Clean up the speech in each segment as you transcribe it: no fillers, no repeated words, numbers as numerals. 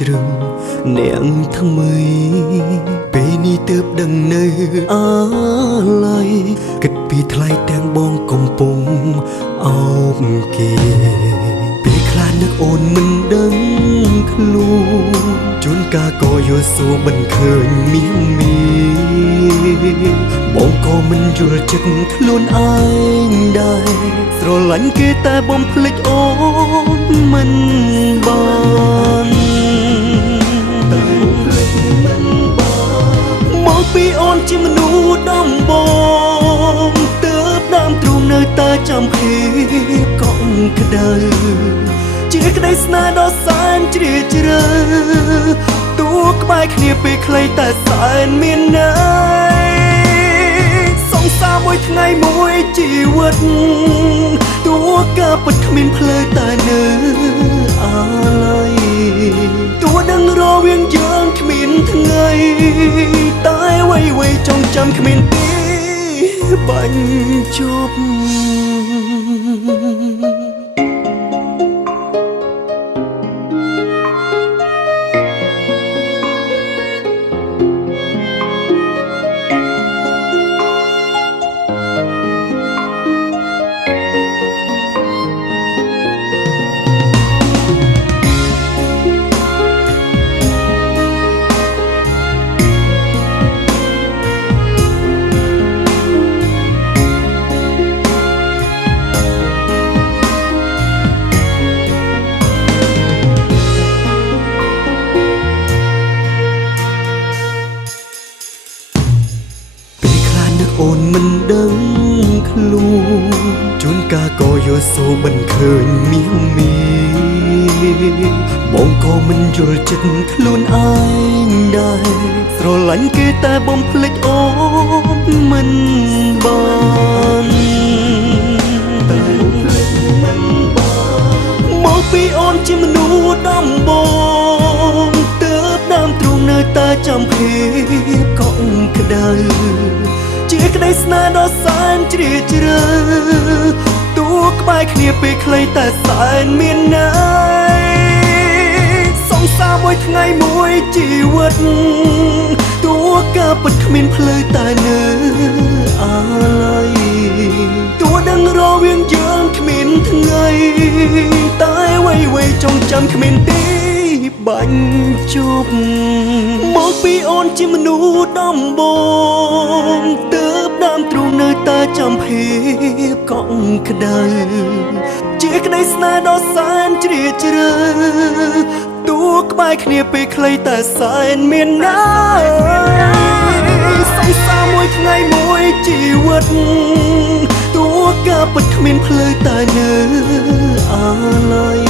ជ្រឹងអ្នកថ្មីពេលនេះទើបដឹងនៅអាឡ័យគិតពីថ្លៃទាំងបងកំពុងអោបគេពេលខ្លះនឹកអូនមិនដឹងខ្លួនជួនកាលក៏យល់សួរមិនឃើញមានបងក៏មិនយល់ចិត្តខ្លួនឯងដែរស្រឡាញ់គេតែបំភ្លេចអូនមិនបានមកពីអូនជាមនុស្សដំបងទើបដើមទ្រូងនៅតែចាំភាពកក់ក្ដៅជាក្តីស្នេហ៍ដ៏សែនជ្រាលជ្រៅទួក្បែរគ្នាពេលខ្លីតែសែនមានន័យសង្សារមួយថ្ងៃមួយជីវិតទួក៏ពិតគ្មានផ្លូវតែនៅអាឡ័យទួដឹងរវាងយើងគ្មានថ្ងៃតែអ្វីៗចងចាំគ្មានទីបាញ់ជប់អូនមិនដឹងខ្លួនជួនកាលក៏យល់សួរមិនឃើញមានបងក៏មិនយល់ចិត្តខ្លួនឯងដែរស្រឡាញ់គេតែបំភ្លេចអូនមិនបានមកពីអូនជាមនុស្សដំបងទើបដើមទ្រូងនៅតែចាំភាពកក់ក្ដៅជាក្តីស្នេហ៍ដ៏សែនជ្រាលជ្រៅទួក្បែរគ្នាពេលខ្លីតែសែនមានន័យសង្សារមួយថ្ងៃមួយជីវិតទួក៏ពិតគ្មានផ្លូវតែនៅអាឡ័យទួដឹងរវាងយើងគ្មានថ្ងៃតែអ្វីៗចងចាំគ្មានទីបាញ់ជប់មកពីអូនជាមនុស្សដំបងទើបដើមទ្រូងនៅតែចាំភាពកក់ក្ដៅជាក្តីស្នេហ៍ដ៏សែនជ្រាលជ្រៅទួក្បែរគ្នាពេលខ្លីតែសែនមានន័យសង្សារមួយថ្ងៃមួយជីវិតទួក៏ពិតគ្មានផ្លូវតែនៅអាឡ័យ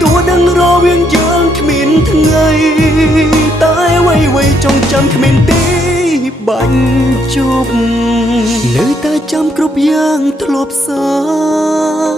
ទួដឹងរវាងយើងគ្មានថ្ងៃតែអ្វីៗចងចាំគ្មានទីបាញ់ជប់នៅតែចាំគ្រប់យ៉ាងធ្លាប់សា